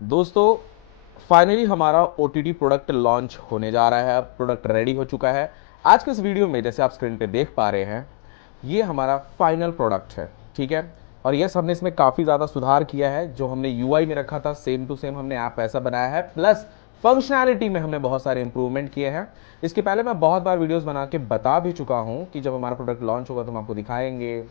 दोस्तों फाइनली हमारा OTT product launch होने जा रहा है। प्रोडक्ट रेडी हो चुका है। आज के इस वीडियो में जैसे आप स्क्रीन पे देख पा रहे हैं, ये हमारा फाइनल प्रोडक्ट है। ठीक है। और यस, हमने इसमें काफ़ी ज़्यादा सुधार किया है। जो हमने UI में रखा था सेम टू सेम हमने ऐप ऐसा बनाया है, प्लस फंक्शनैलिटी में हमने बहुत सारे इंप्रूवमेंट किए हैं। इसके पहले मैं बहुत बार वीडियोस बना के बता भी चुका हूँ कि जब हमारा प्रोडक्ट लॉन्च होगा तो हम आपको दिखाएंगे,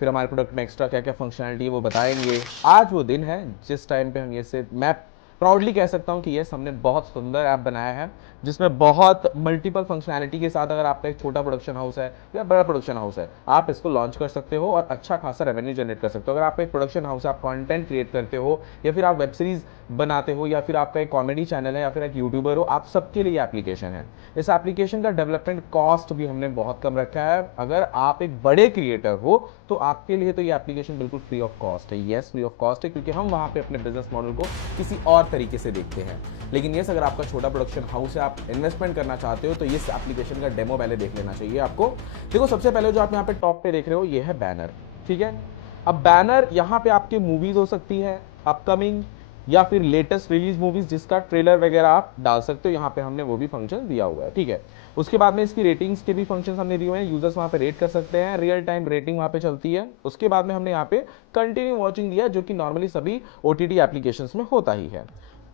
फिर हमारे प्रोडक्ट में एक्स्ट्रा क्या क्या फंक्शनैलिटी है वो बताएंगे। आज वो दिन है जिस टाइम पे हम ये से मैं प्राउडली कह सकता हूँ कि ये हमने बहुत सुंदर ऐप बनाया है, जिसमें बहुत मल्टीपल फंक्शनैलिटी के साथ अगर आपका एक छोटा प्रोडक्शन हाउस है या बड़ा प्रोडक्शन हाउस है, आप इसको लॉन्च कर सकते हो और अच्छा खासा रेवेन्यू जनरेट कर सकते हो। अगर आपका एक प्रोडक्शन हाउस है, आप कंटेंट क्रिएट करते हो या फिर आप वेब सीरीज बनाते हो या फिर आपका एक कॉमेडी चैनल है या फिर एक यूट्यूबर हो, आप सबके लिए एप्लीकेशन है। इस एप्लीकेशन का डेवलपमेंट कॉस्ट भी हमने बहुत कम रखा है। अगर आप एक बड़े क्रिएटर हो तो आपके लिए तो ये एप्लीकेशन बिल्कुल फ्री ऑफ कॉस्ट है। यस, फ्री ऑफ कॉस्ट है, क्योंकि हम वहाँ पे अपने बिजनेस मॉडल को किसी और तरीके से देखते हैं। लेकिन यस, अगर आपका छोटा प्रोडक्शन हाउस है, आप इन्वेस्टमेंट करना चाहते हो, तो इस एप्लीकेशन का डेमो पहले देख लेना चाहिए आपको। देखो, सबसे पहले जो आप यहाँ पे टॉप पे देख रहे हो ये है बैनर। ठीक है। अब बैनर यहाँ पे आपकी मूवीज हो सकती है अपकमिंग या फिर लेटेस्ट रिलीज मूवीज, जिसका ट्रेलर वगैरह आप डाल सकते हो। यहाँ पे हमने वो भी फंक्शन दिया हुआ है। ठीक है। उसके बाद में इसकी रेटिंग्स के भी फंक्शंस हमने दिए हुए हैं। यूजर्स वहाँ पे रेट कर सकते हैं, रियल टाइम रेटिंग वहाँ पे चलती है। उसके बाद में हमने यहाँ पे कंटिन्यू वॉचिंग दिया, जो कि नॉर्मली सभी OTT एप्लीकेशंस में होता ही है।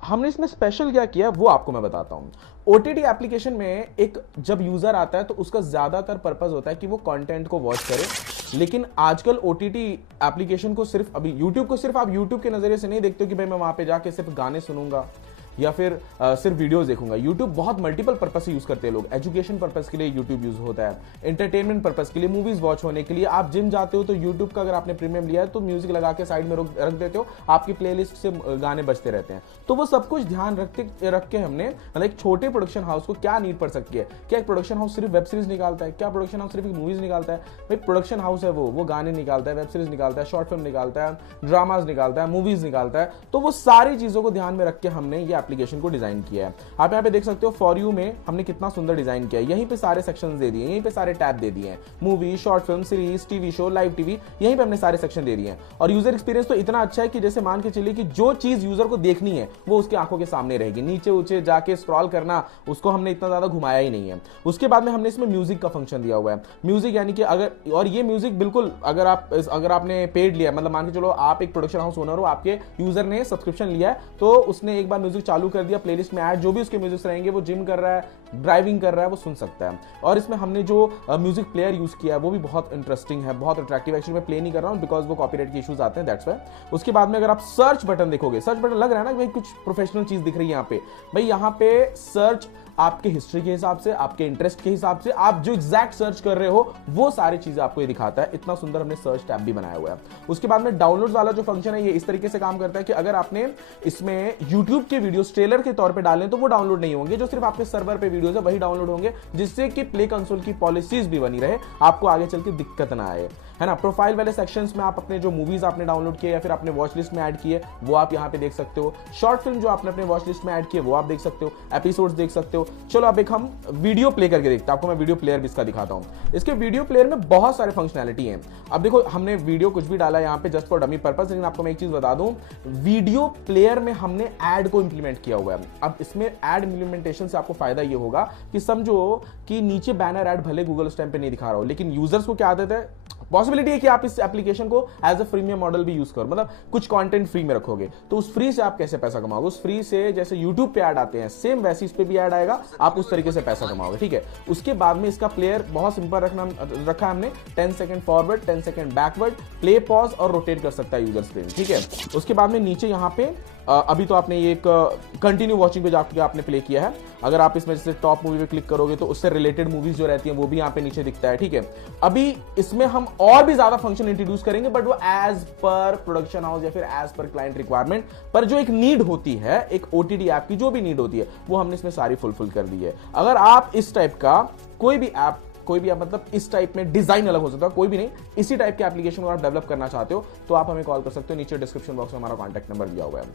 हमने इसमें स्पेशल क्या किया वो आपको मैं बताता हूँ। OTT एप्लीकेशन में एक जब यूजर आता है तो उसका ज्यादातर पर्पस होता है कि वो कंटेंट को वॉच करे। लेकिन आजकल OTT एप्लीकेशन को सिर्फ अभी YouTube को सिर्फ आप YouTube के नजरिए से नहीं देखते हो कि भाई मैं वहां पे जाके सिर्फ गाने सुनूंगा या फिर सिर्फ वीडियोस देखूंगा। YouTube बहुत मल्टीपल पर्पस से यूज करते हैं लोग। एजुकेशन पर्पस के लिए YouTube यूज होता है, एंटरटेनमेंट पर्पस के लिए, मूवीज वॉच होने के लिए। आप जिम जाते हो तो YouTube का अगर आपने प्रीमियम लिया है तो म्यूजिक लगा के साइड में रख देते हो, आपकी प्लेलिस्ट से गाने बजते रहते हैं। तो वो सब कुछ ध्यान रख के हमने मतलब एक छोटे प्रोडक्शन हाउस को क्या नीड पड़ सकती है। क्या एक प्रोडक्शन हाउस सिर्फ वेब सीरीज निकालता है? क्या प्रोडक्शन हाउस सिर्फ मूवीज निकालता है? भाई प्रोडक्शन हाउस है वो गाने निकालता है, वेब सीरीज निकालता है, शॉर्ट फिल्म निकालता है, ड्रामाज निकालता है, मूवीज निकालता है। तो वो सारी चीजों को ध्यान में रख के हमने ये एप्लीकेशन को डिजाइन किया है। आप यहाँ पे देख सकते हो फॉर यू में हमने कितना सुंदर डिजाइन किया है। यहीं पे सारे सेक्शंस दे दिए, यहीं पे सारे टैब दे दिए हैं, movie, short film, series, TV show, live TV, यहीं पे हमने सारे सेक्शन दे दिए हैं। और यूजर एक्सपीरियंस तो इतना अच्छा है कि जैसे मान के चलिए कि जो चीज यूजर को देखनी है वो उसकी आंखों के सामने रहेगी। नीचे ऊंचे जाके स्क्रॉल करना, उसको हमने इतना ज्यादा घुमाया ही नहीं है। उसके बाद में हमने इसमें म्यूजिक का फंक्शन दिया हुआ है। म्यूजिक यानी कि अगर, और ये म्यूजिक बिल्कुल अगर आपने पेड लिया, मतलब मान के चलो आप एक प्रोडक्शन हाउस ओनर हो, आपके यूजर ने सब्सक्रिप्शन लिया है, तो उसने एक बार म्यूजिक चालू कर दिया, प्लेलिस्ट में ऐड जो भी उसके म्यूजिक रहेंगे, वो जिम कर रहा है, ड्राइविंग कर रहा है, वो सुन सकता है। और इसमें हमने जो म्यूजिक प्लेयर यूज किया है वो भी बहुत इंटरेस्टिंग है, बहुत अट्रैक्टिव। एक्चुअली मैं प्ले नहीं कर रहा हूं बिकॉज वो कॉपीराइट के इश्यूज आते हैं, दैट्स व्हाई। उसके बाद में अगर आप सर्च बटन देखोगे, सर्च बटन लग रहा है ना भाई कुछ प्रोफेशनल चीज दिख रही है यहाँ पे। भाई यहाँ पे सर्च आपके हिस्ट्री के हिसाब से, आपके इंटरेस्ट के हिसाब से, आप जो एग्जैक्ट सर्च कर रहे हो वो सारी चीजें आपको ये दिखाता है। इतना सुंदर हमने सर्च टैब भी बनाया हुआ है। उसके बाद में डाउनलोड्स वाला जो फंक्शन है ये इस तरीके से काम करता है कि अगर आपने इसमें YouTube के वीडियोस ट्रेलर के तौर पे डालें तो वो डाउनलोड नहीं होंगे। जो सिर्फ आपके सर्वर पे वीडियोस है वही डाउनलोड होंगे, जिससे कि प्ले कंसोल की पॉलिसीज भी बनी रहे, आपको आगे चल के दिक्कत ना आए, है ना। प्रोफाइल वाले सेक्शंस में आप अपने जो मूवीज आपने डाउनलोड किए या फिर अपने वॉच लिस्ट में ऐड किए वो आप यहाँ पे देख सकते हो। शॉर्ट फिल्म जो आपने अपने वॉच लिस्ट में ऐड किए वो आप देख सकते हो, एपिसोड्स देख सकते हो। चलो अब एक हम वीडियो प्ले करके देखते हैं। आपको मैं वीडियो प्लेयर भी इसका दिखाता हूं। इसके वीडियो प्लेयर में बहुत सारे फंक्शनैलिटी हैं। अब देखो, हमने वीडियो कुछ भी डाला यहाँ पे जस्ट फॉर डमी पर्पस, लेकिन आपको मैं एक चीज बता दूं, वीडियो प्लेयर में हमने ऐड को इंप्लीमेंट किया हुआ है। अब इसमें ऐड इंप्लीमेंटेशन से आपको फायदा ये होगा कि समझो कि नीचे बैनर ऐड भले गूगल उस टाइम पे नहीं दिखा रहा हो, लेकिन यूजर्स को क्या आदत है, पॉसिबिलिटी है कि आप इस एप्लीकेशन को एज अ फ्रीमियम मॉडल भी यूज करो, मतलब कुछ कंटेंट फ्री में रखोगे, तो उस फ्री से आप कैसे पैसा कमाओगे? उस फ्री से जैसे YouTube पे ऐड आते हैं सेम वैसे इस पे भी ऐड आएगा, आप उस तरीके से पैसा कमाओगे। ठीक है। उसके बाद में इसका प्लेयर बहुत सिंपल रखा हमने, 10 second forward, 10 second backward, play, pause और रोटेट कर सकता है यूजर स्क्रीन। ठीक है। उसके बाद में नीचे यहाँ पे अभी तो आपने ये एक कंटिन्यू वॉचिंग पे जाके आपने प्ले किया है। अगर आप इसमें जैसे टॉप मूवी पे क्लिक करोगे तो उससे रिलेटेड मूवीज जो रहती हैं वो भी यहाँ पे नीचे दिखता है। ठीक है। अभी इसमें हम और भी ज्यादा फंक्शन इंट्रोड्यूस करेंगे, बट वो एज पर प्रोडक्शन हाउस या फिर एज पर क्लाइंट रिक्वायरमेंट, पर जो एक नीड होती है एक OTT ऐप की, जो भी नीड होती है वो हमने इसमें सारी फुलफिल कर दी है। अगर आप इस टाइप का कोई भी ऐप मतलब इस टाइप में डिजाइन अलग हो सकता है, कोई भी नहीं, इसी टाइप के एप्लीकेशन को आप डेवलप करना चाहते हो तो आप हमें कॉल कर सकते हो। नीचे डिस्क्रिप्शन बॉक्स में हमारा कॉन्टैक्ट नंबर दिया हुआ है।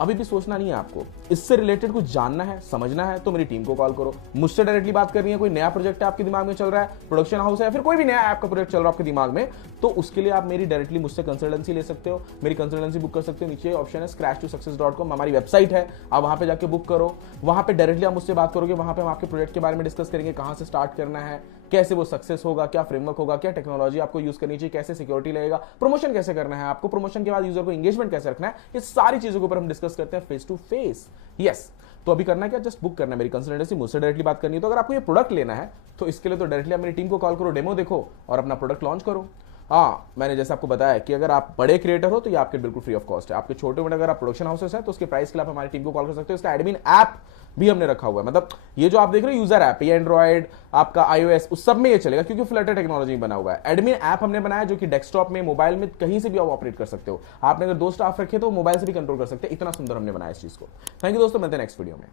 अभी भी सोचना नहीं है आपको, इससे रिलेटेड कुछ जानना है, समझना है, तो मेरी टीम को कॉल करो। मुझसे डायरेक्टली बात करनी है, कोई नया प्रोजेक्ट है आपके दिमाग में चल रहा है, प्रोडक्शन हाउस है, या फिर कोई भी नया ऐप का प्रोजेक्ट चल रहा है आपके दिमाग में, तो उसके लिए आप मेरी डायरेक्टली मुझसे कंसल्टेंसी ले सकते हो, मेरी कंसल्टेंसी बुक कर सकते हो। नीचे ऑप्शन है scratch2success.com, हमारी वेबसाइट है, आप वहां पे जाके बुक करो। वहां पे डायरेक्टली आप मुझसे बात करोगे, वहां पे हम आपके प्रोजेक्ट के बारे में डिस्कस करेंगे, कहां से स्टार्ट करना है, कैसे वो सक्सेस होगा, क्या फ्रेमवर्क होगा, क्या टेक्नोलॉजी आपको यूज करनी चाहिए, कैसे सिक्योरिटी लगेगा, प्रमोशन कैसे करना है आपको, प्रमोशन के बाद यूजर को एंगेजमेंट कैसे रखना है, ये सारी चीजों के ऊपर हम डिस्कस करते हैं फेस टू फेस। यस, तो अभी करना क्या, जस्ट बुक करना है मेरी कंसल्टेंसी, मुझसे डायरेक्टली बात करनी है। तो अगर आपको ये प्रोडक्ट लेना है तो इसके लिए तो डायरेक्टली आप मेरी टीम को कॉल करो, डेमो देखो और अपना प्रोडक्ट लॉन्च करो। हाँ, मैंने जैसे आपको बताया कि अगर आप बड़े क्रिएटर हो तो ये आपके बिल्कुल फ्री ऑफ कॉस्ट है। आपके छोटे मोटे अगर आप प्रोडक्शन हाउसेस हैं तो उसके प्राइस के लिए आप हमारी टीम को कॉल कर सकते हो। इसका एडमिन ऐप भी हमने रखा हुआ है, मतलब ये जो आप देख रहे हो यूजर ऐप, ये एंड्रॉइड, आपका iOS, उस सब में ये चलेगा क्योंकि फ्लटर टेक्नोलॉजी बना हुआ है। एडमिन ऐप हमने बनाया जो कि डेस्कटॉप में, मोबाइल में, कहीं से भी आप ऑपरेट कर सकते हो। आपने अगर 2 स्टाफ रखे तो मोबाइल से भी कंट्रोल कर सकते हैं, इतना सुंदर हमने बनाया इस चीज को। थैंक यू दोस्तों, मिलते हैं नेक्स्ट वीडियो में।